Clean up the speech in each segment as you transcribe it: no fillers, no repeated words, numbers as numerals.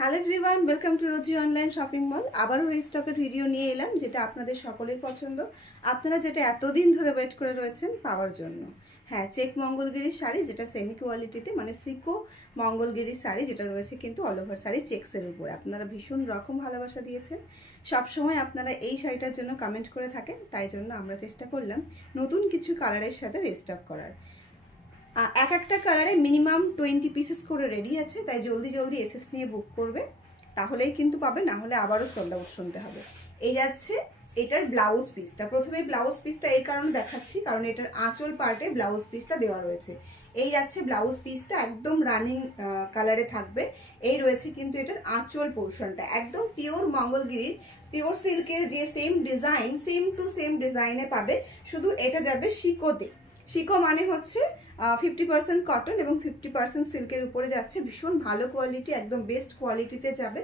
Hello everyone, welcome to Rosy online shopping mall. আবারও রিস্টকের video নিয়ে এলাম, যেটা আপনাদের সকলের পছন্দ, আপনারা যেটা এতদিন ধরে ওয়েট করে রয়েছেন পাওয়ার জন্য। হ্যাঁ, চেক মঙ্গলগিরির শাড়ি, যেটা সেমি কোয়ালিটিতে, মানে সিকো মঙ্গলগিরির শাড়ি, যেটা রয়েছে কিন্তু অল ওভার শাড়ি চেক্সের উপরে। আপনারা ভীষণ রকম ভালোবাসা দিয়েছেন, সবসময় আপনারা এই শাড়িটার জন্য কমেন্ট করে থাকেন, তাই জন্য আমরা চেষ্টা করলাম নতুন কিছু কালারের সাথে রিস্টক করার। এক একটা কালারে মিনিমাম 20 পিসেস করে রেডি আছে, তাই জলদি জলদি এসএস নিয়ে বুক করবে, তাহলেই কিন্তু পাবে, না হলে আবারও সোল্ড আউট শুনতে হবে। এই যাচ্ছে এটার ব্লাউজ পিসটা। প্রথমে ব্লাউজ পিসটা এই কারণে দেখাচ্ছি, কারণ এটার আঁচল পার্টে ব্লাউজ পিসটা দেওয়া রয়েছে। এই যাচ্ছে ব্লাউজ পিসটা, একদম রানিং কালারে থাকবে। এই রয়েছে কিন্তু এটার আঁচল পোর্শনটা, একদম পিওর মঙ্গলগিরির পিওর সিল্কের যে same design, same to same ডিজাইনে পাবে, শুধু এটা যাবে শিকোতে। শিকো মানে হচ্ছে 50% কটন এবং 50% সিল্কের উপরে যাচ্ছে। ভীষণ ভালো কোয়ালিটি, একদম বেস্ট কোয়ালিটিতে যাবে।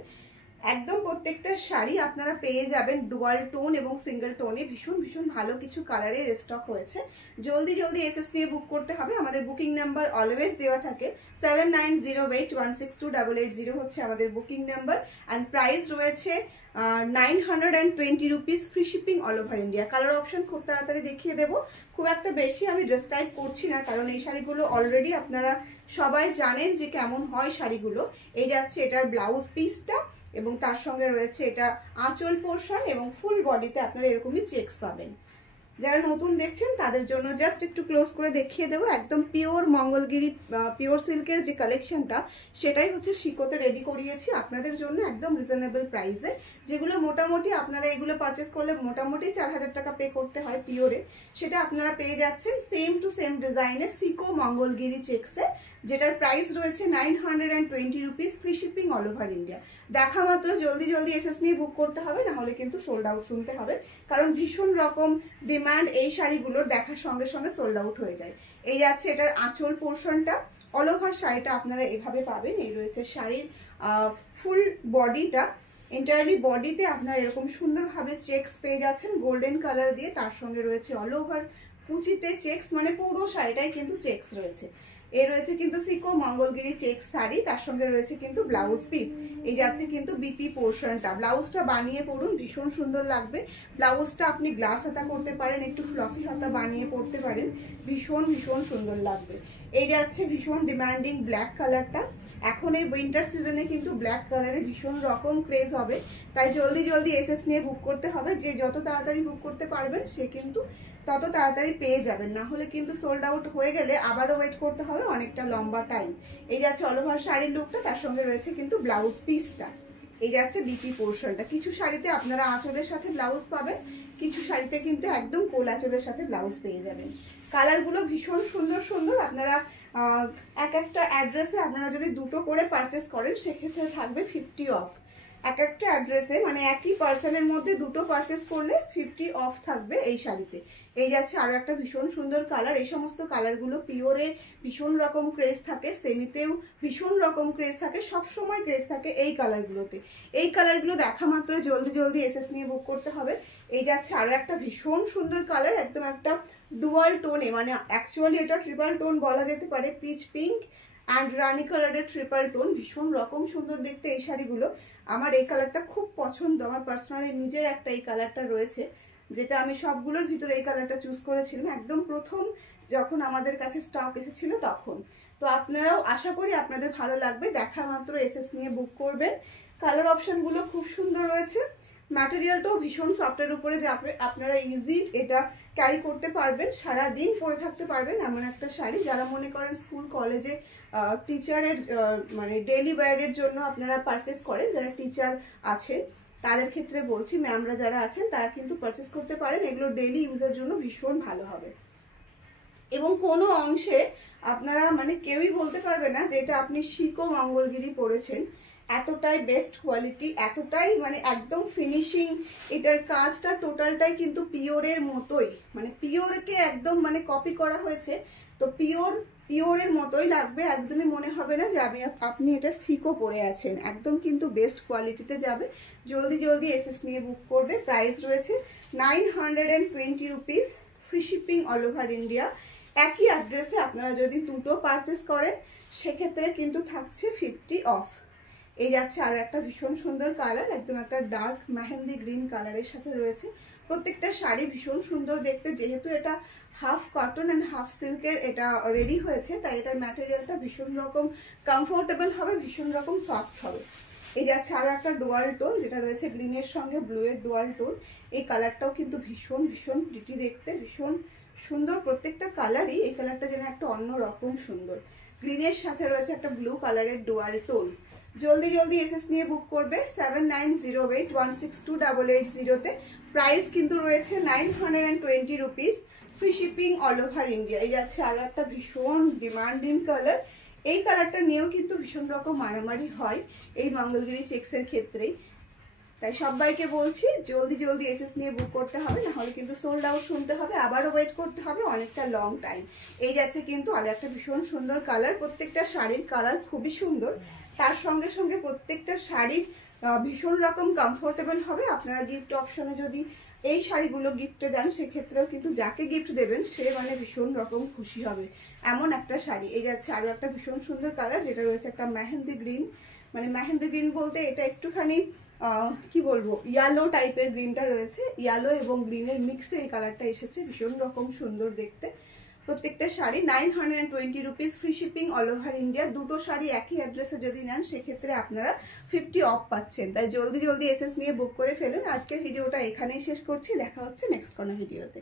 একদম প্রত্যেকটা শাড়ি আপনারা পেয়ে যাবেন ডুয়াল টোন এবং সিঙ্গেল টোনে। ভীষণ ভীষণ ভালো কিছু কালারে স্টক হয়েছে। জলদি জলদি এসএস নিয়ে বুক করতে হবে। আমাদের বুকিং নাম্বার অলওয়েজ দেওয়া থাকে, 7908162880 হচ্ছে আমাদের বুকিং নাম্বার। অ্যান্ড প্রাইস রয়েছে 920 rupees, free shipping all over India. Colour option খুব তাড়াতাড়ি দেখিয়ে দেবো, খুব একটা বেশি আমি ডেসক্রাইব করছি না, কারণ এই শাড়িগুলো অলরেডি আপনারা সবাই জানেন যে কেমন হয় শাড়িগুলো। এই যাচ্ছে এটার ব্লাউজ পিসটা, এবং তার সঙ্গে রয়েছে এটা আঁচল পোর্শন, এবং ফুল বডিতে আপনারা এরকমই চেকস পাবেন। যারা নতুন দেখছেন তাদের জন্য জাস্ট একটু ক্লোজ করে দেখিয়ে দেবো। একদম পিওর মঙ্গলগিরি পিওর সিল্কের যে কালেকশনটা, সেটাই হচ্ছে শিকোতে রেডি করিয়েছি আপনাদের জন্য একদম রিজনেবল প্রাইসে। যেগুলো মোটামুটি আপনারা এগুলো পারচেস করলে মোটামুটি 4000 টাকা পে করতে হয় পিওরে, সেটা আপনারা পেয়ে যাচ্ছেন সেম টু সেম ডিজাইনে সিকো মঙ্গলগিরি চেক্সে, যেটার প্রাইস রয়েছে 920 rupees, free shipping all over India. দেখা মাত্র জলদি জলদি এসএস নিয়ে বুক করতে হবে, না হলে কিন্তু সোল্ড আউট শুনতে হবে, কারণ ভীষণ রকম ডিমান্ড এই শাড়িগুলোর, দেখার সঙ্গে সঙ্গে সোল্ড আউট হয়ে যায়। এই যাচ্ছে এটার আঁচল পোর্শনটা, অল ওভার শাড়িটা আপনারা এভাবে পাবেন। এই রয়েছে শাড়ির ফুল বডিটা, এন্টায়ারলি বডিতে আপনারা এরকম সুন্দরভাবে চেক্স পেয়ে যাচ্ছেন গোল্ডেন কালার দিয়ে। তার সঙ্গে রয়েছে অল ওভার কুচিতে চেক্স, মানে পুরো শাড়িটাই কিন্তু চেক্স রয়েছে। এর রয়েছে কিন্তু সিকো মঙ্গলগিরি চেক্স শাড়ি, তার সঙ্গে রয়েছে কিন্তু ব্লাউজ পিস। এই যাচ্ছে কিন্তু বিপি পোর্শনটা। ব্লাউজটা বানিয়ে পড়ুন, ভীষণ সুন্দর লাগবে। ব্লাউজটা আপনি গ্লাস হাতা করতে পারেন, একটু ফ্লফি হাতা বানিয়ে পড়তে পারেন, ভীষণ ভীষণ সুন্দর লাগবে। এই যাচ্ছে ভীষণ ডিমান্ডিং ব্ল্যাক কালারটা। এখন এই উইন্টার সিজনে কিন্তু ব্ল্যাক কালারে ভীষণ রকম ক্রেজ হবে, তাই জলদি জলদি এসএস নিয়ে বুক করতে হবে। যে যত তাড়াতাড়ি বুক করতে পারবেন সে কিন্তু তত তাড়াতাড়ি পেয়ে যাবেন, না হলে কিন্তু সোল্ড আউট হয়ে গেলে আবারও ওয়েট করতে হবে অনেকটা লম্বা টাইম। এই যাচ্ছে অল ওভার শাড়ির লুকটা, তার সঙ্গে রয়েছে কিন্তু ব্লাউজ পিসটা। এই যাচ্ছে বিপি পোর্শনটা। কিছু শাড়িতে আপনারা আঁচলের সাথে ব্লাউজ পাবেন, কিছু শাড়িতে কিন্তু একদম কোল আঁচলের সাথে ব্লাউজ পেয়ে যাবেন। কালারগুলো ভীষণ সুন্দর সুন্দর। আপনারা এক একটা অ্যাড্রেসে আপনারা যদি দুটো করে পারচেস করেন, সেক্ষেত্রে থাকবে 50 অফ। এক একটা অ্যাড্রেসে, মানে একই পার্সেলের মধ্যে দুটো পারচেস করলে 50 অফ থাকবে এই শাড়িতে। এই যাচ্ছে আরো একটা ভীষণ সুন্দর কালার। এই সমস্ত কালারগুলো পিওরে ভীষণ রকম ক্রেজ থাকে, সেমিতেও ভীষণ রকম ক্রেজ থাকে, সব সময় ক্রেজ থাকে এই কালারগুলোতে। এই কালারগুলো দেখা মাত্র জলদি জলদি এসএস নিয়ে বুক করতে হবে। এই যাচ্ছে আরো একটা ভীষণ সুন্দর কালার, একদম একটা ডুয়াল টোনে, মানে অ্যাকচুয়ালি এটা ট্রিপল টোন বলা যেতে পারে, পিচ পিঙ্ক অ্যান্ড রানি কালারের ট্রিপল টোন। ভীষণ রকম সুন্দর দেখতে এই শাড়িগুলো। আমার এই কালারটা খুব পছন্দ, আমার পার্সোনালি নিজের একটা এই কালারটা রয়েছে, যেটা আমি সবগুলোর ভিতরে এই কালারটা চুজ করেছিলাম একদম প্রথম যখন আমাদের কাছে স্টক এসেছিল তখন। তো আপনারাও আশা করি আপনাদের ভালো লাগবে, দেখা মাত্র এসএস নিয়ে বুক করবেন। কালার অপশনগুলো খুব সুন্দর রয়েছে, ম্যাটেরিয়ালটাও ভীষণ সফটের উপরে, যে আপনারা ইজি এটা ক্যারি করতে পারবেন, সারা দিন পরে থাকতে পারবেন এমন একটা শাড়ি। যারা মনে করেন স্কুল কলেজে টিচারের মানে ডেইলি ওয়্যারের জন্য আপনারা পারচেস করেন, যারা টিচার আছেন তাদের ক্ষেত্রে বলছি, ম্যামরা যারা আছেন তারা কিন্তু পারচেস করতে পারেন। এগুলো ডেইলি ইউজের জন্য ভীষণ ভালো হবে, এবং কোনো অংশে আপনারা মানে কেউই বলতে পারবে না যে এটা আপনি শিকো মঙ্গলগিরি পরেছেন। এতটাই বেস্ট কোয়ালিটি, এতটাই মানে একদম ফিনিশিং। এটার কাজটা টোটালটাই কিন্তু পিওরের মতোই, মানে পিওরকে একদম মানে কপি করা হয়েছে। তো পিওরের মতোই লাগবে, একদমই মনে হবে না যে আপনি এটা সিকো পরে আছেন। একদম কিন্তু বেস্ট কোয়ালিটিতে যাবে। জলদি জলদি এসএস নিয়ে বুক করবে। প্রাইস রয়েছে 920 rupees, free shipping all over India. একই অ্যাড্রেসে আপনারা যদি দুটো পারচেস করেন, সেক্ষেত্রে কিন্তু থাকছে 50 অফ। এই যাচ্ছে আর একটা ভীষণ সুন্দর কালার, একদম একটা ডার্ক মেহেন্দি গ্রিন কালারের সাথে রয়েছে। প্রত্যেকটা শাড়ি ভীষণ সুন্দর দেখতে, যেহেতু এটা হাফ কটন অ্যান্ড হাফ সিল্কের এটা রেডি হয়েছে, তাই এটার ম্যাটেরিয়ালটা ভীষণ রকম কমফোর্টেবল হবে, ভীষণ রকম সফট হবে। এই যাচ্ছে আরো একটা ডুয়াল টোন, যেটা রয়েছে গ্রিনের সঙ্গে ব্লু এর ডুয়াল টোন। এই কালারটাও কিন্তু ভীষণ ভীষণ প্রিটি দেখতে, ভীষণ সুন্দর। প্রত্যেকটা কালারই, এই কালারটা যেন একটা অন্য রকম সুন্দর। গ্রিনের সাথে রয়েছে একটা ব্লু কালারের ডুয়াল টোন। জলদি জলদি এসএস নিয়ে বুক করবে 7908162880 তে। প্রাইস কিন্তু রয়েছে 920 rupees, free shipping all over India. এই যাচ্ছে আরো একটা ভীষণ ডিমান্ডিং কালার। এই কালারটা নিয়েও কিন্তু ভীষণ রকম মারামারি হয় এই মঙ্গলগিরি চেক্সের ক্ষেত্রেই, তাই সবাইকে বলছি জলদি জলদি এসএস নিয়ে বুক করতে হবে, না হলে কিন্তু সোল্ড আউট শুনতে হবে, আবারও ওয়েট করতে হবে অনেকটা লং টাইম। এই যাচ্ছে কিন্তু আরো একটা ভীষণ সুন্দর কালার। প্রত্যেকটা শাড়ির কালার খুবই সুন্দর, তার সঙ্গে সঙ্গে প্রত্যেকটা শাড়ির ভীষণ রকম কমফোর্টেবল হবে। আপনারা গিফট অপশনে যদি এই শাড়িগুলো গিফটে দেন, সেক্ষেত্রেও কিন্তু যাকে গিফট দেবেন সে মানে ভীষণ রকম খুশি হবে, এমন একটা শাড়ি। এই যাচ্ছে আরো একটা ভীষণ সুন্দর কালার, যেটা রয়েছে একটা মেহেন্দি গ্রিন। মানে মেহেন্দি গ্রিন বলতে এটা একটুখানি কি বলবো, ইয়েলো টাইপের গ্রিনটা রয়েছে, ইয়েলো এবং গ্রিনের মিক্সে এই কালারটা এসেছে, ভীষণ রকম সুন্দর দেখতে। প্রত্যেকটা sari 920 rupees, free shipping all over India. দুটো শাড়ি একই অ্যাড্রেসে যদি নেন, সেক্ষেত্রে আপনারা 50 অফ পাচ্ছেন। তাই জলদি জলদি এসএস নিয়ে বুক করে ফেলুন। আজকের ভিডিওটা এখানেই শেষ করছি, দেখা হচ্ছে নেক্সট কোনো ভিডিওতে।